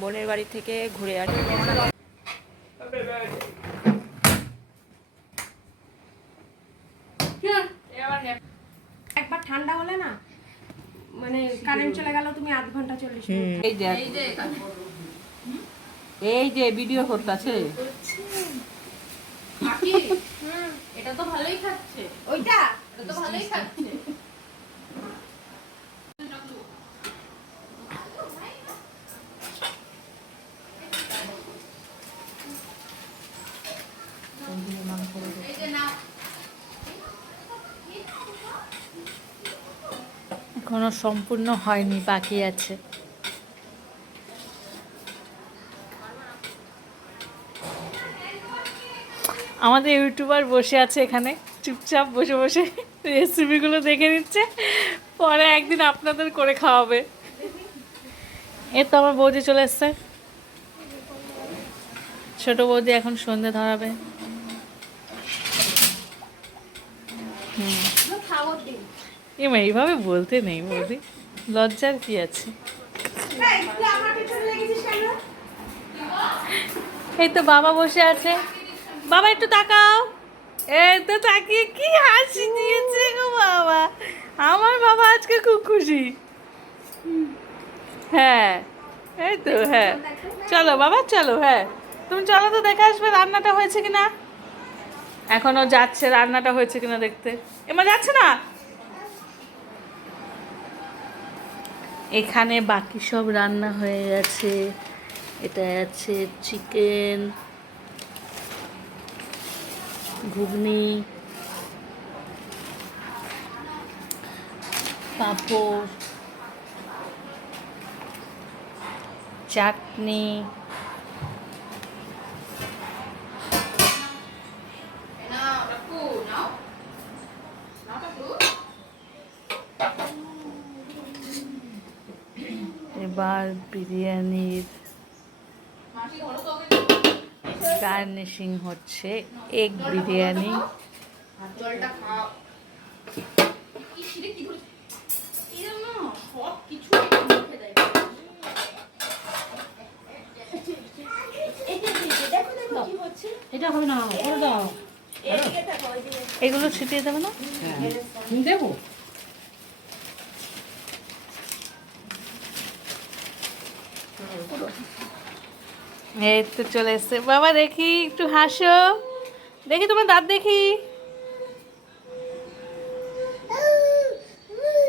বোনের বাড়ি থেকে ঘুরে আসি। একবার ঠান্ডা হলে না মানে কারেন্ট চলে গেল, তুমি আধ ঘন্টা 40 মিনিট। এই যে ভিডিও করতেছে, এটা তো ভালোই খাচ্ছে, ওইটা এটা তো ভালোই খাচ্ছে। এই যে নাও, এখনো সম্পূর্ণ হয়নি, বাকি আছে। আমাদের ইউটিউবার বসে আছে এখানে চুপচাপ বসে বসে রেসিপিগুলো দেখে নিচ্ছে, পরে একদিন আপনাদের করে খাওয়াবে। এর তো আমার বৌদি চলে এসছে, ছোট বৌদি এখন সন্ধে ধরাবে। এমা এইভাবে বলতে নেই বৌদি, লজ্জার কি আছে। এই তো বাবা বসে আছে, বাবা একটু তাকাও। এই তো তাকিয়ে কি হাসি দিয়েছে গো বাবা, আমার বাবা আজকে খুব খুশি। হ্যাঁ এই তো, হ্যাঁ চলো বাবা চলো, হ্যাঁ তুমি চলো তো দেখে আসবে রান্নাটা হয়েছে কিনা। এখনো যাচ্ছে রান্নাটা হয়েছে কিনা দেখতে। এমা যাচ্ছে না, এখানে বাকি সব রান্না হয়ে গেছে। এটা আছে চিকেন, ঘুগনি, পাঁপড়, চাটনি, নাও রাখু, নাও নাও রাখু। এবার বিরিয়ানির মাসি ধরো তো ওকে, গার্নিশিং হচ্ছে, এগ বিরিয়ানি। জলটা খাও। কি ছিঁড়ে কি ধরে, এরকম না সব কিছু মুখে দেয়। এটা হবে না, করে দাও। এগুলো ছিটিয়ে দেবে না? দেবো। এই তো চলে এসছে বাবা, দেখি একটু হাসো, দেখি তোমার দাঁত দেখি।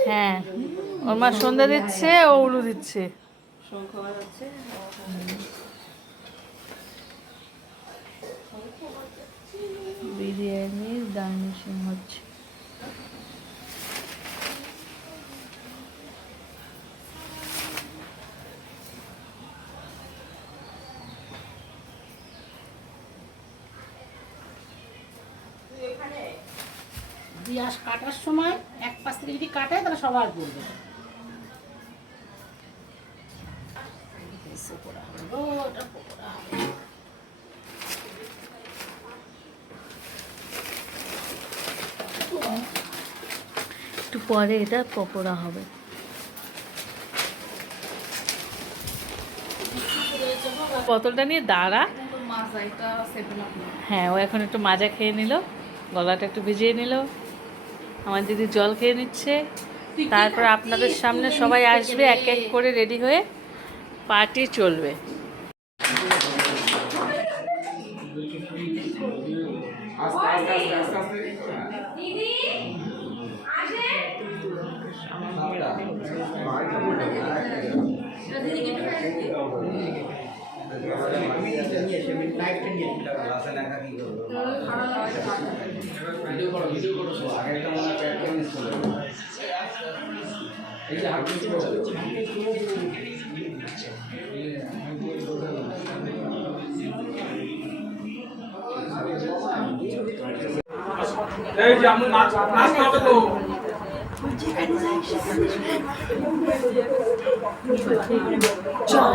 হ্যাঁ ওর মা সন্ধ্যা দিচ্ছে, ও উলু দিচ্ছে। বিরিয়ানির গার্নিশিং হচ্ছে। পিঁয়াজ কাটার সময় এক পাশ থেকে যদি কাটে তাহলে সবার পড়বে। একটু পরে এটা পকোড়া হবে। বোতলটা নিয়ে দাঁড়া। মাজা, এটা 7 আপ না। হ্যাঁ ও এখন একটু মাজা খেয়ে নিল, গলাটা একটু ভিজিয়ে নিল। আমার দিদি জল খেয়ে নিচ্ছে। তারপর আপনাদের সামনে সবাই আসবে, এক এক করে রেডি হয়ে পার্টি চলবে। এই যে আমরা নাচ হবে তো। চল